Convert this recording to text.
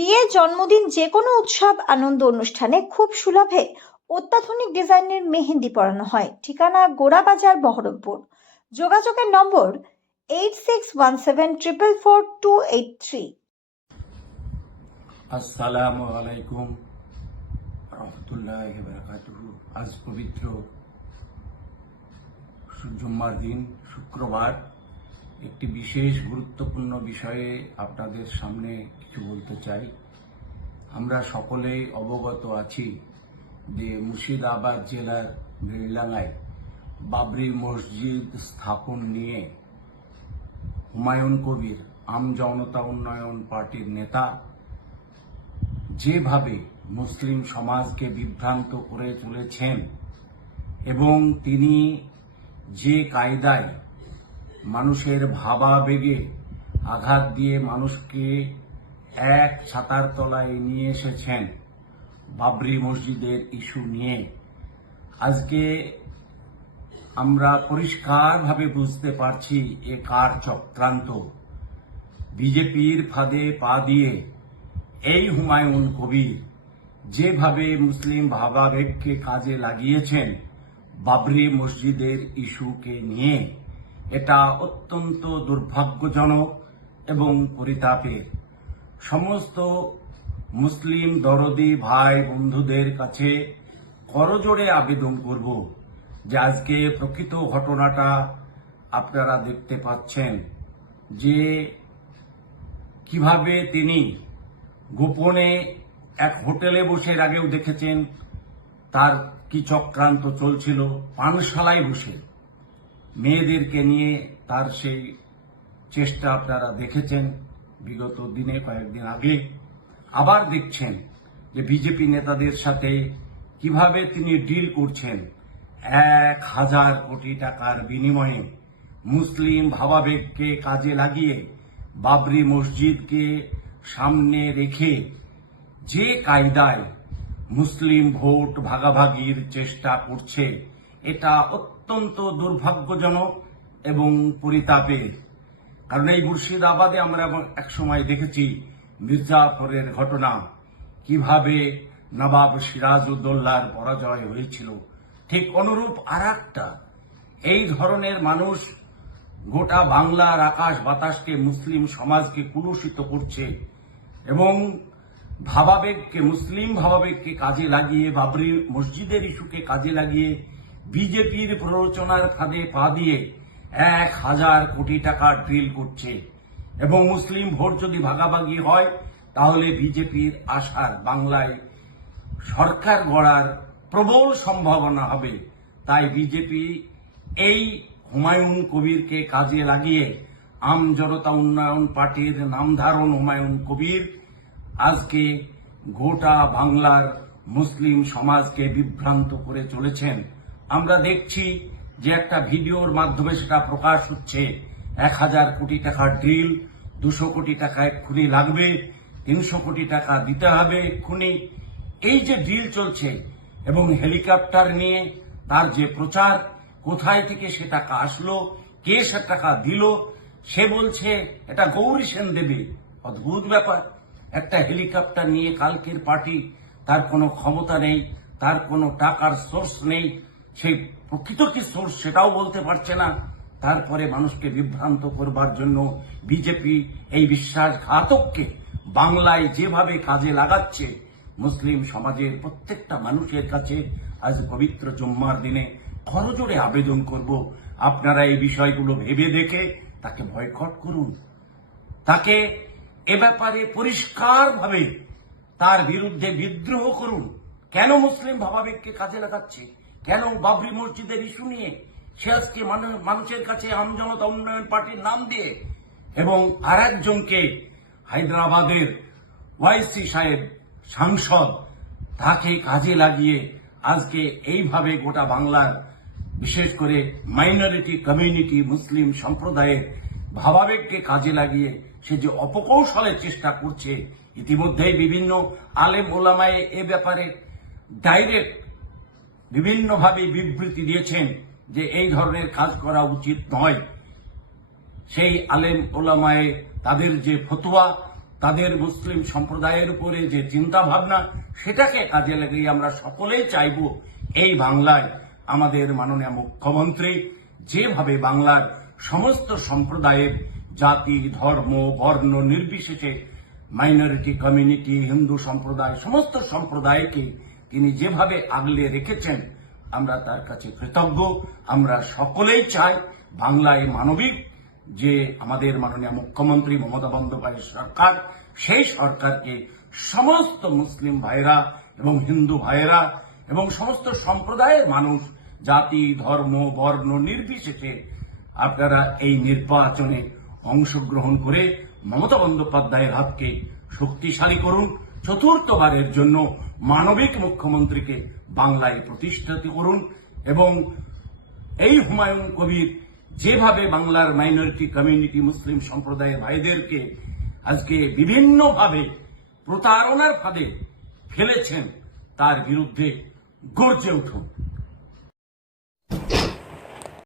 বিয়ে, জন্মদিন, যে কোনো উৎসব আনন্দ অনুষ্ঠানে খুব সুলভে অত্যাধুনিক ডিজাইনের মেহেন্দি পরানো হয়। ঠিকানা গোড়াবাজার, বহরমপুর। যোগাযোগের নম্বর 8617444283। আসসালামু আলাইকুম রহমতুল্লাহি বারাকাতুহু। আজ পবিত্র জুম্মার দিন, শুক্রবার। একটি বিশেষ গুরুত্বপূর্ণ বিষয়ে আপনাদের সামনে কিছু বলতে চাই। আমরা সকলেই অবগত আছি যে মুর্শিদাবাদ জেলার বেলডাঙ্গায় বাবরি মসজিদ স্থাপন নিয়ে হুমায়ুন কবির আমজনতা উন্নয়ন পার্টির নেতা যেভাবে মুসলিম সমাজকে বিভ্রান্ত করে চলেছেন এবং তিনি যে কায়দায় মানুষের ভাবাবেগে আঘাত দিয়ে মানুষকে এক ছাতার তলায় নিয়ে এসেছেন বাবরি মসজিদের ইস্যু নিয়ে, আজকে আমরা পরিষ্কারভাবে বুঝতে পারছি এ কার চক্রান্ত। বিজেপির ফাঁদে পা দিয়ে এই হুমায়ুন কবির যেভাবে মুসলিম ভাবাবেগকে কাজে লাগিয়েছেন বাবরি মসজিদের ইস্যুকে নিয়ে, এটা অত্যন্ত দুর্ভাগ্যজনক এবং পরিতাপের। সমস্ত মুসলিম দরদি ভাই বন্ধুদের কাছে করজোড়ে আবেদন করব যে আজকে প্রকৃত ঘটনাটা আপনারা দেখতে পাচ্ছেন যে কিভাবে তিনি গোপনে এক হোটেলে বসে, এর আগেও দেখেছেন তার কি চক্রান্ত চলছিল, পানশালায় বসে মেয়েদেরকে নিয়ে তার সেই চেষ্টা আপনারা দেখেছেন বিগত দিনে, কয়েকদিন আগে। আবার দেখছেন যে বিজেপি নেতাদের সাথে কিভাবে তিনি ডিল করছেন 1000 কোটি টাকার বিনিময়ে মুসলিম ভাবাবেগকে কাজে লাগিয়ে বাবরি মসজিদকে সামনে রেখে যে কায়দায় মুসলিম ভোট ভাগাভাগির চেষ্টা করছে, এটা অত্যন্ত দুর্ভাগ্যজনক এবং পরিতাপের। কারণ এই মুর্শিদাবাদে আমরা একসময় দেখেছি মির্জাপুরের ঘটনা, কিভাবে নবাব সিরাজউদ্দৌলার পরাজয় হয়েছিল। ঠিক অনুরূপ আরেকটা এই ধরনের মানুষ গোটা বাংলার আকাশ বাতাসকে, মুসলিম সমাজকে কুলুষিত করছে এবং ভাবাবেগকে, মুসলিম ভাবাবেগকে কাজে লাগিয়ে, বাবরি মসজিদের ইস্যুকে কাজে লাগিয়ে বিজেপির প্ররোচনার ফাঁদে পা দিয়ে 1000 কোটি টাকার ড্রিল করছে। এবং মুসলিম ভোট যদি ভাগাভাগি হয় তাহলে বিজেপির আশার বাংলায় সরকার গড়ার প্রবল সম্ভাবনা হবে। তাই বিজেপি এই হুমায়ুন কবিরকে কাজে লাগিয়ে, আমজনতা উন্নয়ন পার্টির নামধারণ হুমায়ুন কবির আজকে গোটা বাংলার মুসলিম সমাজকে বিভ্রান্ত করে চলেছেন। আমরা দেখছি যে একটা ভিডিওর মাধ্যমে সেটা প্রকাশ হচ্ছে, 1000 কোটি টাকার ড্রিল, 200 কোটি টাকা এক্ষুনি লাগবে, 300 কোটি টাকা দিতে হবে এক্ষুনি, এই যে ডিল চলছে। এবং হেলিকপ্টার নিয়ে তার যে প্রচার, কোথায় থেকে সে টাকা আসলো, কে সে টাকা দিল, সে বলছে এটা গৌরী সেন দেবে। অদ্ভুত ব্যাপার, একটা হেলিকপ্টার নিয়ে কালকের পার্টি, তার কোনো ক্ষমতা নেই, তার কোনো টাকার সোর্স নেই, সেই প্রকৃত কি সোর্স সেটাও বলতে পারছে না। তারপরে মানুষকে বিভ্রান্ত করবার জন্য বিজেপি এই বিশ্বাসঘাতককে বাংলায় যেভাবে কাজে লাগাচ্ছে, মুসলিম সমাজের প্রত্যেকটা মানুষের কাছে আজ পবিত্র জুম্মার দিনে করজোড়ে আবেদন করব, আপনারা এই বিষয়গুলো ভেবে দেখে তাকে বয়কট করুন, তাকে এ ব্যাপারে পরিষ্কারভাবে তার বিরুদ্ধে বিদ্রোহ করুন। কেন মুসলিম ভাবাবেগকে কাজে লাগাচ্ছে, কেন বাবরি মসজিদের ইস্যু নিয়ে সে আজকে মানুষের কাছে আমজনতা উন্নয়ন পার্টির নাম দিয়ে, এবং আরেকজনকে হায়দ্রাবাদের ওয়াইসি সাহেব সাংসদ, তাকে কাজে লাগিয়ে আজকে এইভাবে গোটা বাংলার বিশেষ করে মাইনরিটি কমিউনিটি মুসলিম সম্প্রদায়ের ভাবাবেগকে কাজে লাগিয়ে সে যে অপকৌশলের চেষ্টা করছে। ইতিমধ্যেই বিভিন্ন আলেম ওলামায়ে এ ব্যাপারে ডাইরেক্ট বিভিন্নভাবে বিবৃতি দিয়েছেন যে এই ধরনের কাজ করা উচিত নয়। সেই আলেম ওলামায়ে তাদের যে ফতোয়া, তাদের মুসলিম সম্প্রদায়ের উপরে যে চিন্তা ভাবনা, সেটাকে কাজে লাগিয়ে আমরা সকলেই চাইব এই বাংলায় আমাদের মাননীয় মুখ্যমন্ত্রী যেভাবে বাংলার সমস্ত সম্প্রদায়ের জাতি, ধর্ম, বর্ণ নির্বিশেষে মাইনরিটি কমিউনিটি, হিন্দু সম্প্রদায়, সমস্ত সম্প্রদায়কে তিনি যেভাবে আগলে রেখেছেন, আমরা তার কাছে কৃতজ্ঞ। আমরা সকলেই চাই বাংলায় মানবিক যে আমাদের মাননীয় মুখ্যমন্ত্রী মমতা বন্দ্যোপাধ্যায় সরকার, সেই সরকারকে সমস্ত মুসলিম ভাইরা এবং হিন্দু ভাইরা এবং সমস্ত সম্প্রদায়ের মানুষ, জাতি, ধর্ম, বর্ণ নির্বিশেষে আপনারা এই নির্বাচনে অংশগ্রহণ করে মমতা বন্দ্যোপাধ্যায়ের হাতকে শক্তিশালী করুন। চতুর্থবারের জন্য মানবিক মুখ্যমন্ত্রীকে বাংলায় প্রতিষ্ঠিত করুন এবং এই হুমায়ুন কবির যেভাবে বাংলার মাইনরিটি কমিউনিটি মুসলিম সম্প্রদায়ের ভাইদেরকে আজকে বিভিন্নভাবে প্রতারণার ফাঁদে ফেলেছেন, তার বিরুদ্ধে গর্জে উঠুন।